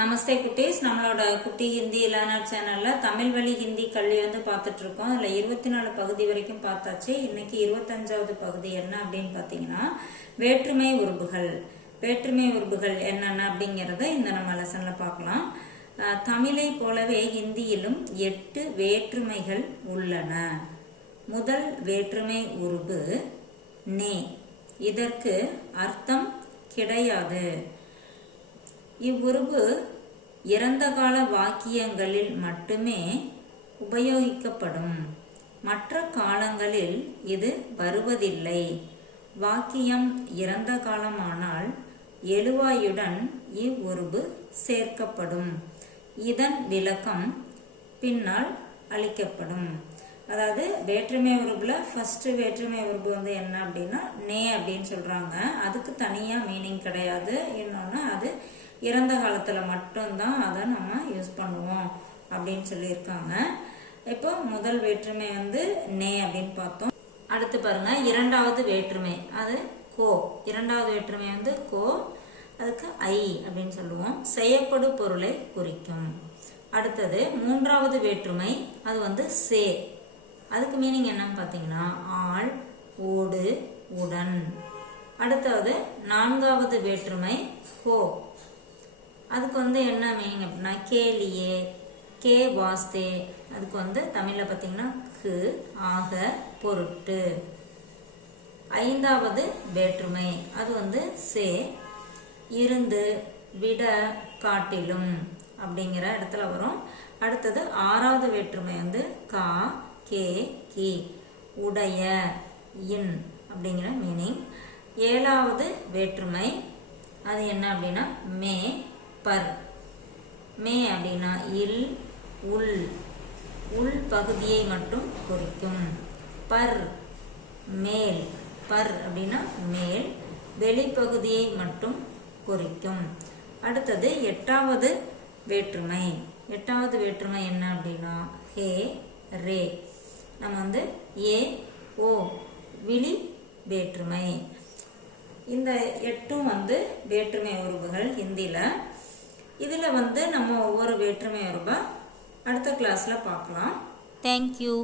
நமஸ்தே குட்டீஸ். நம்மளோட குட்டி ஹிந்தி லேர்னர் சேனல்ல தமிழ் வழி ஹிந்தி கல்வி வந்து பார்த்துட்டு இருக்கோம் இருபத்தி நாலு பகுதி வரைக்கும் பார்த்தாச்சு. இன்னைக்கு இருபத்தஞ்சாவது பகுதி என்ன அப்படின்னு பார்த்தீங்கன்னா வேற்றுமை உறுப்புகள். வேற்றுமை உறுப்புகள் என்னென்ன அப்படிங்கிறத இந்த நம்ம லெசனில் பார்க்கலாம். தமிழை போலவே ஹிந்தியிலும் எட்டு வேற்றுமைகள் உள்ளன. முதல் வேற்றுமை உருபு நே. இதற்கு அர்த்தம் கிடையாது. இவ்வுருவு இறந்த கால வாக்கியங்களில் மட்டுமே உபயோகிக்கப்படும். மற்ற காலங்களில் இது வருவதில்லை. வாக்கியம் இறந்த காலமானால் எழுவாயுடன் இவ்வுருவு சேர்க்கப்படும். இதன் விளக்கம் பின்னால் அளிக்கப்படும். அதாவது வேற்றுமை உருவில் ஃபஸ்ட்டு வேற்றுமை உருபு வந்து என்ன அப்படின்னா நே அப்படின்னு சொல்கிறாங்க அதுக்கு தனியாக மீனிங் கிடையாது. இன்னொன்று அது இறந்த காலத்தில் மட்டும்தான் அதை நம்ம யூஸ் பண்ணுவோம் அப்படின்னு சொல்லியிருக்காங்க. இப்போ முதல் வேற்றுமை வந்து நே அப்படின்னு பார்த்தோம். அடுத்து பாருங்க இரண்டாவது வேற்றுமை. அது கோ. இரண்டாவது வேற்றுமை வந்து கோ. அதுக்கு ஐ அப்படின்னு சொல்லுவோம். செய்யப்படு பொருளை குறிக்கும். அடுத்தது மூன்றாவது வேற்றுமை. அது வந்து சே. அதுக்கு மீனிங் என்னன்னு பார்த்தீங்கன்னா ஆள் ஓடு உடன். அடுத்தது நான்காவது வேற்றுமை ஹோ. அதுக்கு வந்து என்ன மீனிங் அப்படின்னா கேலியே கே வாஸ்தே. அதுக்கு வந்து தமிழில் பார்த்தீங்கன்னா கு ஆக பொருட்டு. ஐந்தாவது வேற்றுமை. அது வந்து சே இருந்து விட காட்டிலும் அப்படிங்கிற இடத்துல வரும். அடுத்தது ஆறாவது வேற்றுமை வந்து கா கே கி உடைய இன் அப்படிங்கிற மீனிங் ஏழாவது வேற்றுமை அது என்ன அப்படின்னா மே பர். மே அப்படின்னா இல் உள். உள் பகுதியை மட்டும் குறிக்கும். பர் மேல். பர் அப்படின்னா மேல். வெளிப்பகுதியை மட்டும் குறிக்கும். அடுத்தது எட்டாவது வேற்றுமை. எட்டாவது வேற்றுமை என்ன அப்படின்னா ஹே ரே. நம்ம வந்து ஏ ஓ விழி வேற்றுமை. இந்த எட்டும் வந்து வேற்றுமை உருவுகள் ஹிந்தியில் இதில் வந்து நம்ம ஒவ்வொரு வேற்றுமையும் உருவை அடுத்த கிளாஸில் பார்க்கலாம். தேங்க்யூ